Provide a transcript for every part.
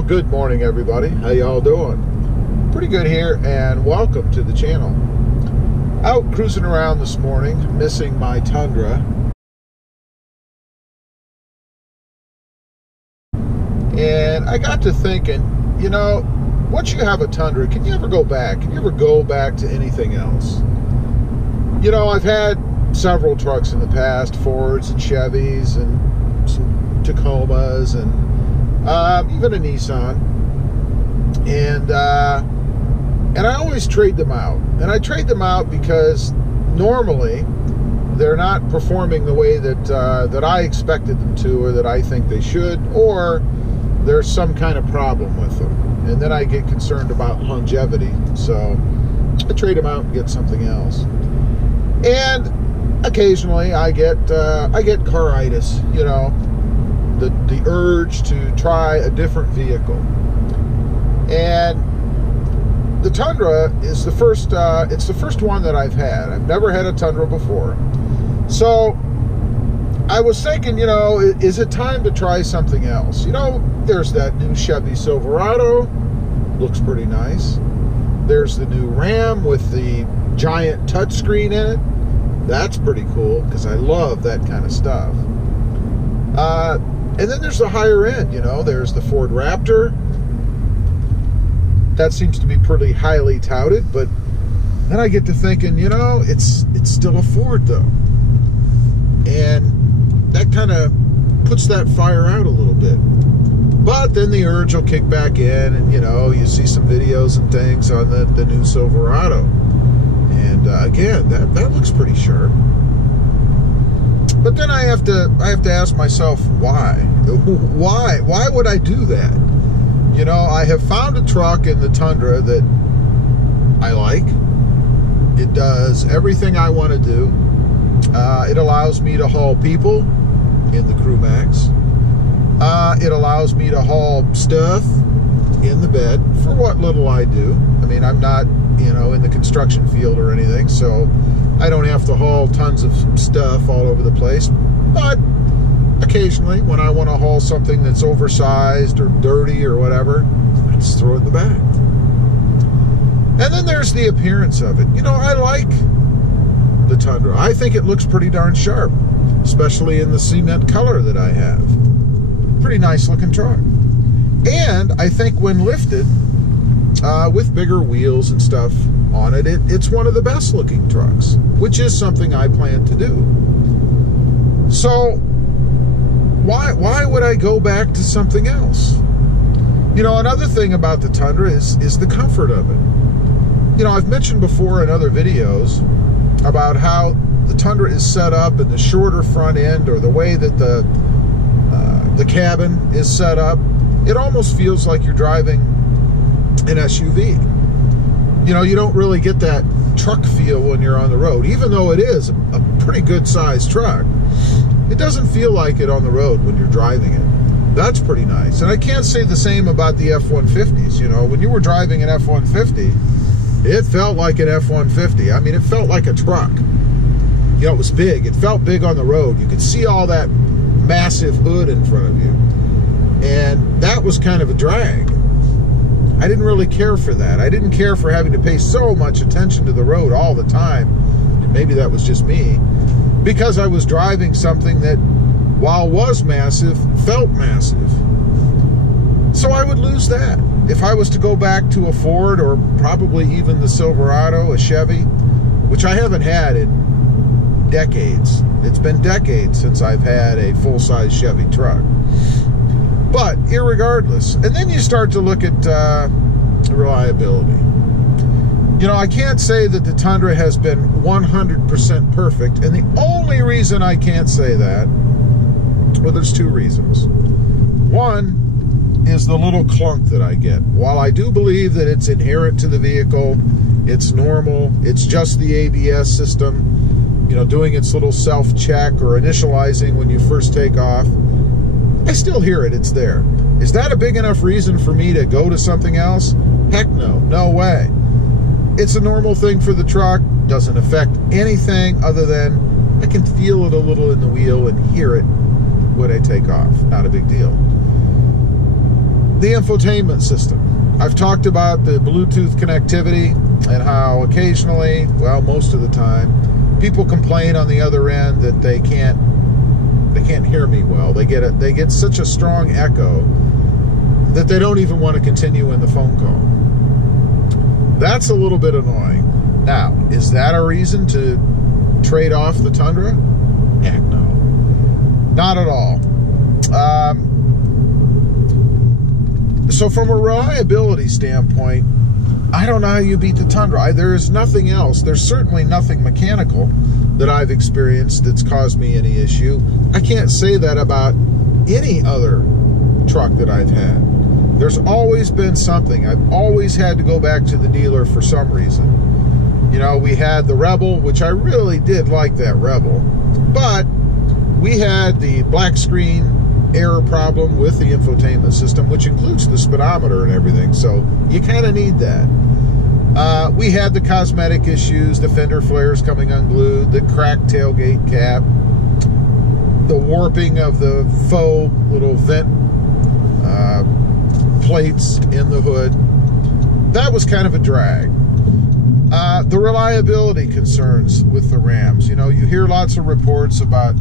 Well, good morning, everybody. How y'all doing? Pretty good here, and welcome to the channel. Out cruising around this morning, missing my Tundra. And I got to thinking, you know, once you have a Tundra, can you ever go back? Can you ever go back to anything else? You know, I've had several trucks in the past, Fords and Chevys and some Tacomas and even a Nissan, and I always trade them out. And I trade them out because normally they're not performing the way that I expected them to, or that I think they should, or there's some kind of problem with them, and then I get concerned about longevity. So I trade them out and get something else. And occasionally I get caritis, you know, the urge to try a different vehicle. And the Tundra is the first, it's the first one that I've had. I've never had a Tundra before. So I was thinking, you know, is it time to try something else? You know, there's that new Chevy Silverado, looks pretty nice. There's the new Ram with the giant touchscreen in it. That's pretty cool, because I love that kind of stuff. And then there's the higher end, you know, there's the Ford Raptor. That seems to be pretty highly touted, but then I get to thinking, you know, it's still a Ford though. And that kind of puts that fire out a little bit. But then the urge will kick back in, and you know, you see some videos and things on the new Silverado. And again, that looks pretty sharp. But then I have to ask myself, why? Why would I do that? You know, I have found a truck in the Tundra that I like. It does everything I want to do. It allows me to haul people in the Crew Max. It allows me to haul stuff in the bed for what little I do. I mean, I'm not, you know, in the construction field or anything, so I don't have to haul tons of stuff all over the place. But occasionally, when I want to haul something that's oversized or dirty or whatever, I just throw it in the back. And then there's the appearance of it. You know, I like the Tundra. I think it looks pretty darn sharp, especially in the cement color that I have. Pretty nice looking truck. And I think when lifted, with bigger wheels and stuff on it, it's one of the best looking trucks, which is something I plan to do. So why would I go back to something else? You know, another thing about the Tundra is the comfort of it. You know, I've mentioned before in other videos about how the Tundra is set up, and the shorter front end, or the way that the cabin is set up, it almost feels like you're driving an SUV. You know, you don't really get that truck feel when you're on the road. Even though it is a pretty good sized truck, it doesn't feel like it on the road when you're driving it. That's pretty nice. And I can't say the same about the F-150s. You know, when you were driving an F-150, it felt like an F-150. I mean, it felt like a truck. You know, it was big. It felt big on the road. You could see all that massive hood in front of you. And that was kind of a drag. I didn't really care for that. I didn't care for having to pay so much attention to the road all the time. And maybe that was just me, because I was driving something that, while was massive, felt massive. So I would lose that. If I was to go back to a Ford, or probably even the Silverado, a Chevy, which I haven't had in decades. It's been decades since I've had a full-size Chevy truck. But irregardless, and then you start to look at reliability. You know, I can't say that the Tundra has been 100% perfect, and the only reason I can't say that, well, there's two reasons. One is the little clunk that I get. While I do believe that it's inherent to the vehicle, it's normal, it's just the ABS system, you know, doing its little self-check or initializing when you first take off, I still hear it, it's there. Is that a big enough reason for me to go to something else? Heck no, no way. It's a normal thing for the truck, doesn't affect anything other than I can feel it a little in the wheel and hear it when I take off. Not a big deal. The infotainment system. I've talked about the Bluetooth connectivity and how occasionally, well, most of the time, people complain on the other end that they can't hear me well. They get such a strong echo that they don't even want to continue in the phone call. That's a little bit annoying. Now, is that a reason to trade off the Tundra? Heck no. Not at all. So from a reliability standpoint, I don't know how you beat the Tundra. There is nothing else. There's certainly nothing mechanical that I've experienced that's caused me any issue. I can't say that about any other truck that I've had. There's always been something. I've always had to go back to the dealer for some reason. You know, we had the Rebel, which I really did like that Rebel, but we had the black screen error problem with the infotainment system, which includes the speedometer and everything, so you kind of need that. We had the cosmetic issues, the fender flares coming unglued, the cracked tailgate cap, the warping of the faux little vent plates in the hood. That was kind of a drag. The reliability concerns with the Rams. You know, you hear lots of reports about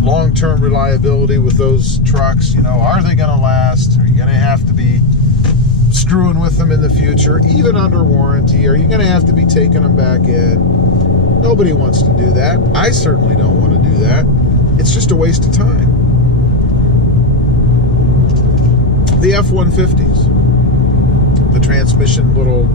long-term reliability with those trucks. You know, are they going to last? Are you going to have to be screwing with them in the future, even under warranty? Are you going to have to be taking them back in? Nobody wants to do that. I certainly don't want to do that. It's just a waste of time. The F-150s, the transmission little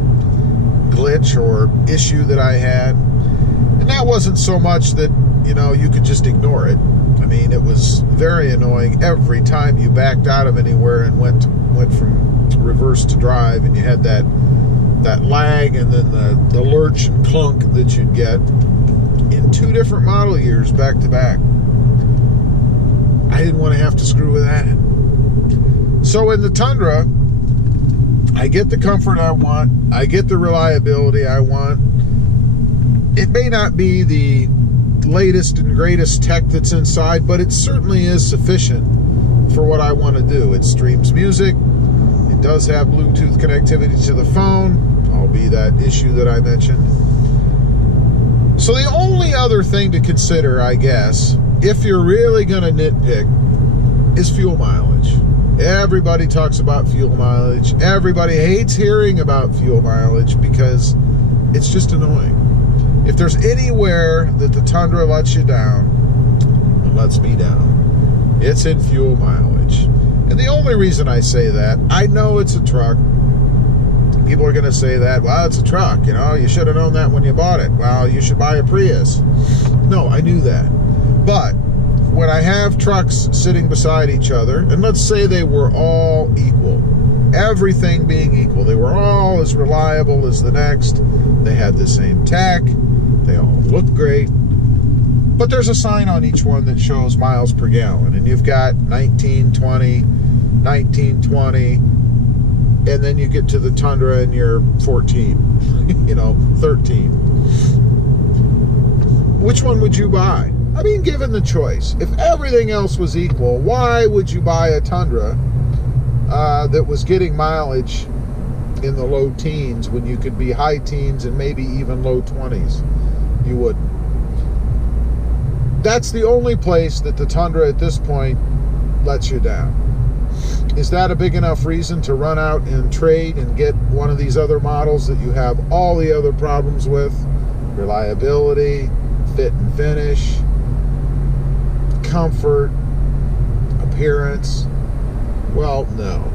glitch or issue that I had, and that wasn't so much that, you know, you could just ignore it. I mean, it was very annoying every time you backed out of anywhere and went from reverse to drive, and you had that lag and then the lurch and clunk that you'd get in 2 different model years back to back. I didn't want to have to screw with that. So in the Tundra, I get the comfort I want. I get the reliability I want. It may not be the latest and greatest tech that's inside, but it certainly is sufficient for what I want to do. It streams music. It does have Bluetooth connectivity to the phone, albeit that issue that I mentioned. So the only other thing to consider, I guess, if you're really going to nitpick, is fuel mileage. Everybody talks about fuel mileage. Everybody hates hearing about fuel mileage because it's just annoying. If there's anywhere that the Tundra lets you down, it lets me down, it's in fuel mileage. And the only reason I say that, I know it's a truck. People are going to say that, well, it's a truck, you know, you should have known that when you bought it. Well, you should buy a Prius. No, I knew that. But when I have trucks sitting beside each other, and let's say they were all equal, everything being equal, they were all as reliable as the next, they had the same tech, they all look great, but there's a sign on each one that shows miles per gallon, and you've got 1920, 1920, and then you get to the Tundra and you're 14, you know, 13. Which one would you buy? I mean, given the choice, if everything else was equal, why would you buy a Tundra that was getting mileage in the low teens when you could be high teens and maybe even low 20s? You wouldn't. That's the only place that the Tundra at this point lets you down. Is that a big enough reason to run out and trade and get one of these other models that you have all the other problems with? Reliability, fit and finish, comfort, appearance. Well, no.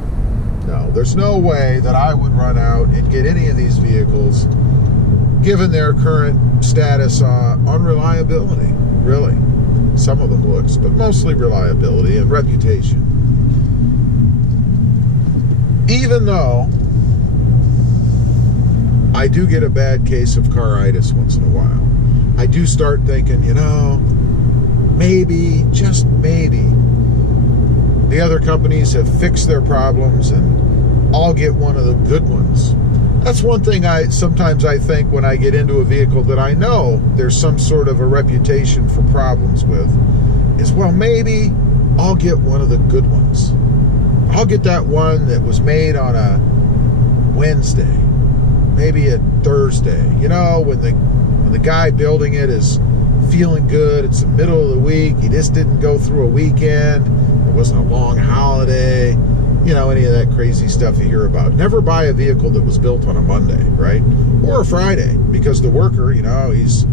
There's no way that I would run out and get any of these vehicles given their current status on reliability, really. Some of them looks, but mostly reliability and reputation. Even though I do get a bad case of car-itis once in a while. I do start thinking, you know, maybe, just maybe, the other companies have fixed their problems and I'll get one of the good ones. That's one thing sometimes I think when I get into a vehicle that I know there's some sort of a reputation for problems with, is, well, maybe I'll get one of the good ones. I'll get that one that was made on a Wednesday, maybe a Thursday, you know, when the guy building it is feeling good. It's the middle of the week. He just didn't go through a weekend. It wasn't a long holiday. You know, any of that crazy stuff you hear about. Never buy a vehicle that was built on a Monday, right? Or a Friday, because the worker, you know, he's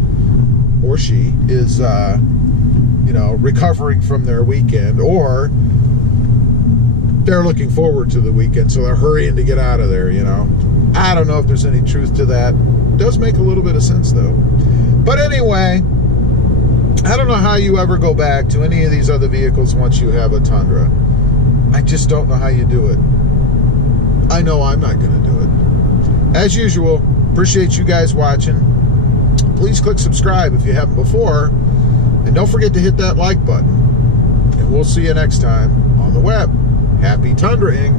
or she is, you know, recovering from their weekend, or they're looking forward to the weekend, so they're hurrying to get out of there, you know. I don't know if there's any truth to that. It does make a little bit of sense, though. But anyway, I don't know how you ever go back to any of these other vehicles once you have a Tundra. I just don't know how you do it. I know I'm not going to do it. As usual, appreciate you guys watching. Please click subscribe if you haven't before. And don't forget to hit that like button. And we'll see you next time on the web. Happy Tundraing.